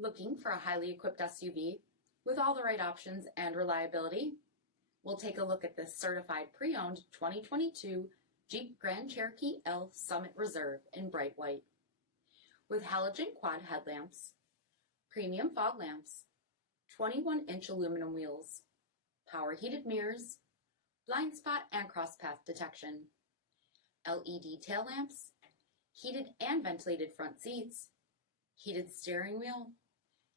Looking for a highly equipped SUV with all the right options and reliability? We'll take a look at this certified pre-owned 2022 Jeep Grand Cherokee L Summit Reserve in bright white. With halogen quad headlamps, premium fog lamps, 21-inch aluminum wheels, power heated mirrors, blind spot and cross path detection, LED tail lamps, heated and ventilated front seats, heated steering wheel,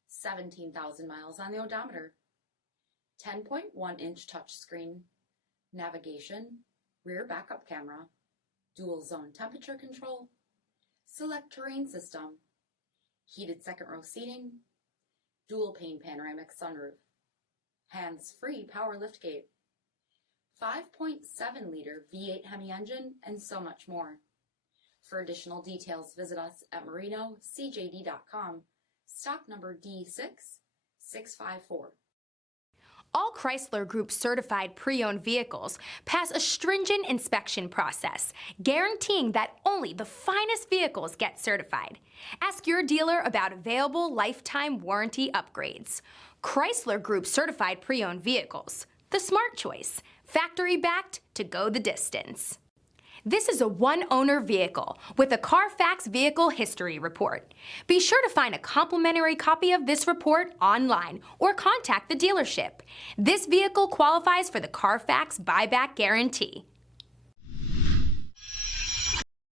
17,000 miles on the odometer, 10.1-inch touchscreen, navigation, rear backup camera, dual zone temperature control, SELEC-TERRAIN system, heated second row seating, dual pane panoramic sunroof, hands-free power liftgate, 5.7-liter V8 HEMI engine, and so much more. For additional details, visit us at marinocjd.com, stock number D6654. All Chrysler Group certified pre-owned vehicles pass a stringent inspection process, guaranteeing that only the finest vehicles get certified. Ask your dealer about available lifetime warranty upgrades. Chrysler Group certified pre-owned vehicles, the smart choice, factory backed to go the distance. This is a one-owner vehicle with a CARFAX Vehicle History Report. Be sure to find a complimentary copy of this report online or contact the dealership. This vehicle qualifies for the CARFAX buyback guarantee.